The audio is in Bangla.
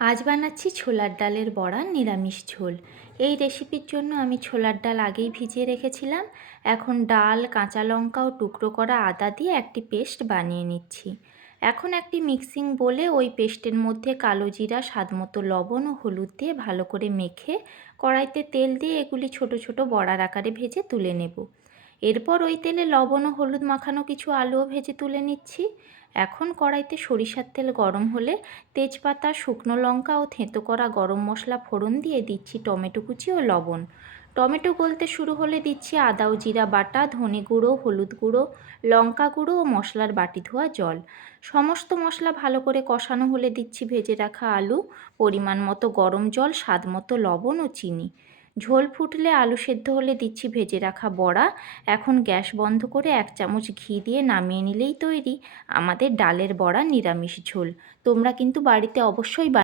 আজ বানাচ্ছি ছোলার ডালের বড়া নিরামিষ ঝোল। এই রেসিপির জন্য আমি ছোলার ডাল আগেই ভিজিয়ে রেখেছিলাম। এখন ডাল, কাঁচা লঙ্কা ও টুকরো করা আদা দিয়ে একটি পেস্ট বানিয়ে নিচ্ছি। এখন একটি মিক্সিং বোলে ওই পেস্টের মধ্যে কালো জিরা, স্বাদমতো লবণ ও হলুদ দিয়ে ভালো করে মেখে কড়াইতে তেল দিয়ে এগুলি ছোট ছোট বড়ার আকারে ভেজে তুলে নেব। এরপর ওই তেলে লবণ ও হলুদ মাখানো কিছু আলুও ভেজে তুলে নিচ্ছি। এখন কড়াইতে সরিষার তেল গরম হলে তেজপাতা, শুকনো লঙ্কা ও থেঁতো করা গরম মশলা ফোড়ন দিয়ে দিচ্ছি টমেটো কুচি ও লবণ। টমেটো গলতে শুরু হলে দিচ্ছি আদা ও জিরা বাটা, ধনে গুঁড়ো, হলুদ গুঁড়ো, লঙ্কা গুঁড়ো ও মশলার বাটি ধোয়া জল। সমস্ত মশলা ভালো করে কষানো হলে দিচ্ছি ভেজে রাখা আলু, পরিমাণ মতো গরম জল, স্বাদ মতো লবণ ও চিনি। ঝোল ফুটলে আলু সেদ্ধ হলে দিচ্ছি ভেজে রাখা বড়া। এখন গ্যাস বন্ধ করে 1 চামচ ঘি দিয়ে নামিয়ে নিলেই তৈরি আমাদের ডালের বড়া নিরামিষ ঝোল। তোমরা কিন্তু বাড়িতে অবশ্যই